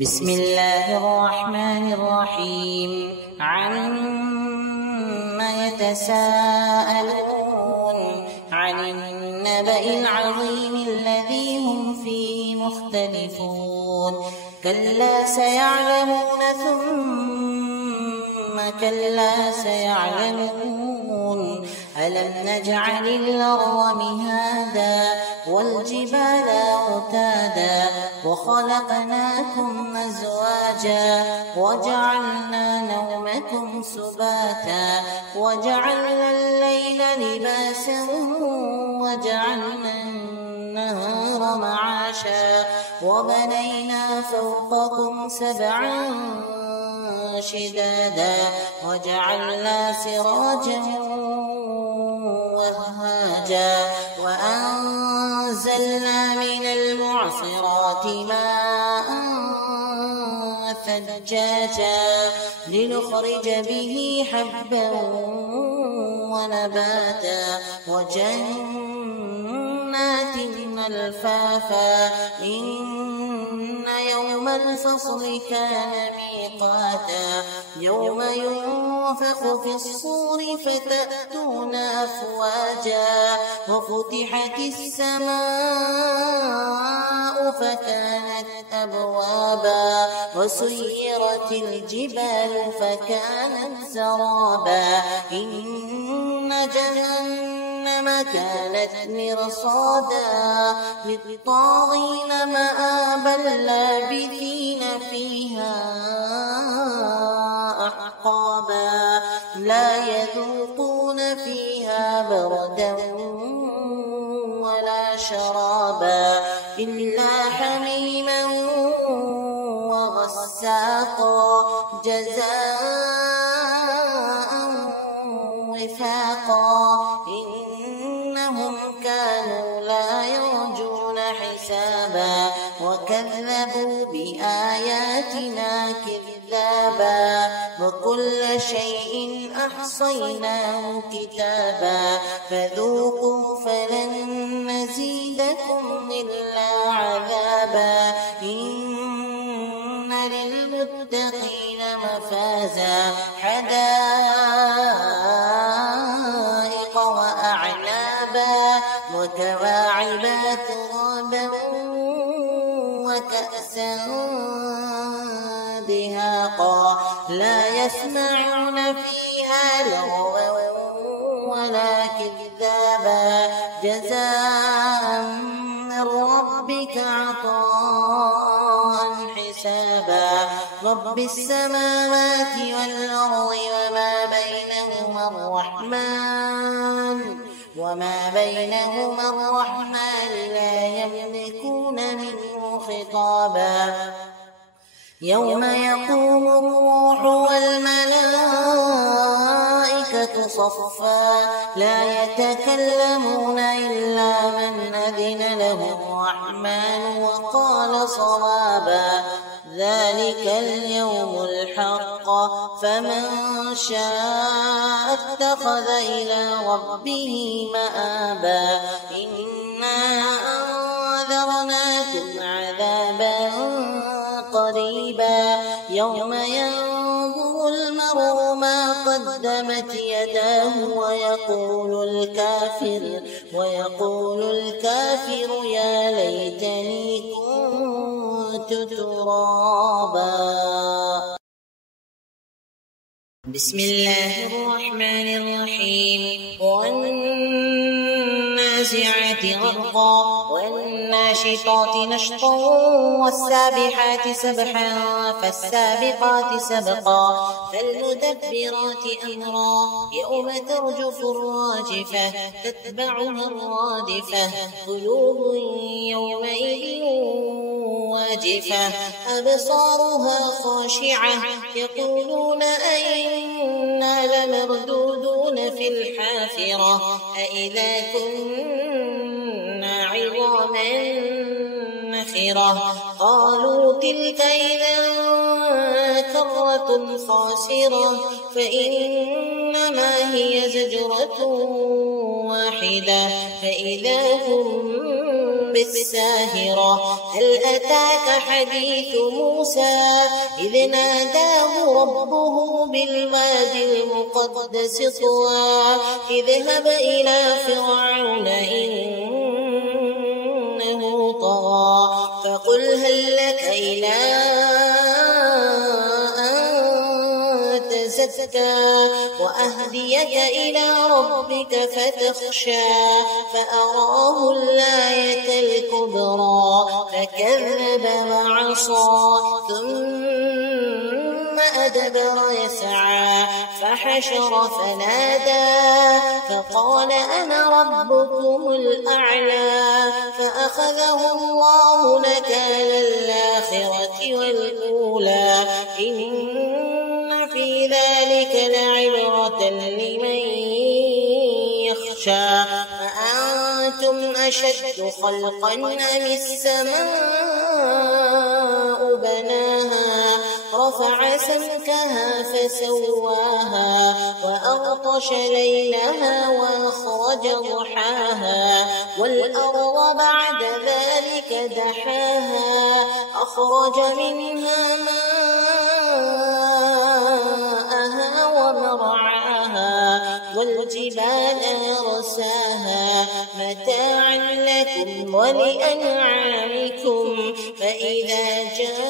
بسم الله الرحمن الرحيم. عما يتساءلون عن النبأ العظيم الذي هم فيه مختلفون كلا سيعلمون ثم كلا سيعلمون ألم نجعل الأرض مهادا والجبال أوتادا وخلقناكم أزواجا وجعلنا نومكم سباتا وجعلنا الليل لباسا وجعلنا النهار معاشا وبنينا فوقكم سبعا شدادا وجعلنا سراجا وهاجا وأنزلنا من المعصرات ماء ثجاجا لنخرج به حبا ونباتا وجنات ألفافا إن يوم الفصل كان ميقاتا يوم ينفخ في الصور فتأتون أفواجا وفتحت السماء فكانت أبوابا وسيرت الجبال فكانت سرابا إن جهنم كانت مرصادا للطاغين مآبا لابثين فيها أحقابا لا يذوقون فيها بردا ولا شرابا إلا حميما وغساقا جزاء وفاقا إنهم كانوا لا يرجون حسابا وكذبوا بآياتنا كذابا وكل شيء أحصيناه كتابا فذوقوا فلن نزيدكم إلا عذابا إن للمتقين مفازا حدائق وأعنابا وكواعب ترابا وكأسا دهاقا لا يسمعون فيها لغوا ولا كذابا جزاء من ربك عطاء حسابا رب السماوات والأرض وما بينهما الرحمن لا يملكون منه خطابا يوم يقوم الروح والملائكة صفا لا يتكلمون إلا من أذن له الرحمن وقال صوابا ذلك اليوم الحق فمن شاء اتخذ إلى ربه مآبا إنا أنذرناكم عذابا قريبا يوم ينظر المرء ما قدمت يداه ويقول الكافر يا ليتني كنت ترابا. بسم الله الرحمن الرحيم. والنازعات غرقا والناشطات نشطا والسابحات سبحا فالسابقات سبقا فالمدبرات أمرا يوم ترجف الراجفة تتبعها الرادفة قلوب يومئذ واجفة أبصارها خاشعة يقولون أئنا لمردودون في الحافرة أئذا كنا عظاما نخرة قالوا تلك إذا كرة خاسرة فإنما هي زجرة واحدة فإذا هم بالساهرة. هل أتاك حديث موسى إذ ناداه ربه بالوادي المقدس طوى اذهب إلى فرعون إنه طغى فقل هل لك إلى أن تزكى وأهديك إلى ربك فتخشى فأراه الآية الكبرى فكذب وعصى ثم أدبر يسعى فحشر فنادى فقال أنا ربكم الأعلى فأخذه الله نكال الآخرة والأولى إن في ذلك لعبرة لمن يخشى أأنتم أشد خلقا أم السماء بناها رفع سمكها فسواها وأغطش ليلها وأخرج ضحاها والأرض بعد ذلك دحاها أخرج منها ماءها ومرعاها والجبال أرساها متاعا لكم ولأنعامكم فإذا جاءت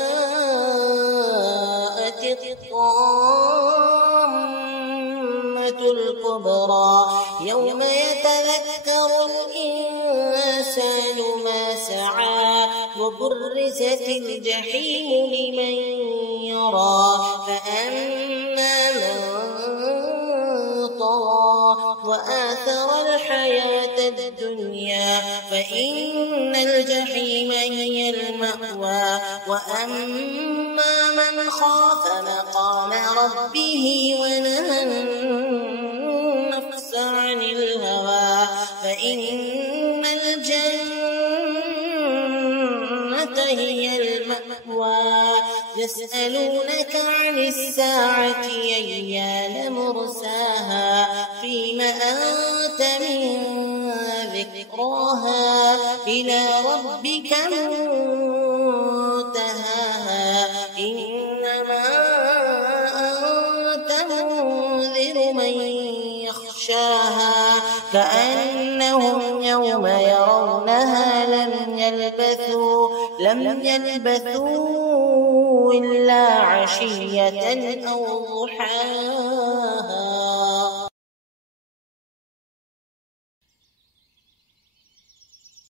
الطامة الكبرى يوم يتذكر الإنسان ما سعى وبرزت الجحيم لمن يرى فأما من طغى وآثر الحياة الدنيا فإن الجحيم هي المأوى وأما من خاف مقام ربه ونهى النفس عن الهوى فإن الجنة هي المأوى يسألونك عن الساعة أيان مرساها فيم أنت من ذكراها إلى ربك منتهاها إنما أنت منذر من يخشاها كأنهم يوم يرونها لم يلبثوا إلا عشية أو ضحاها.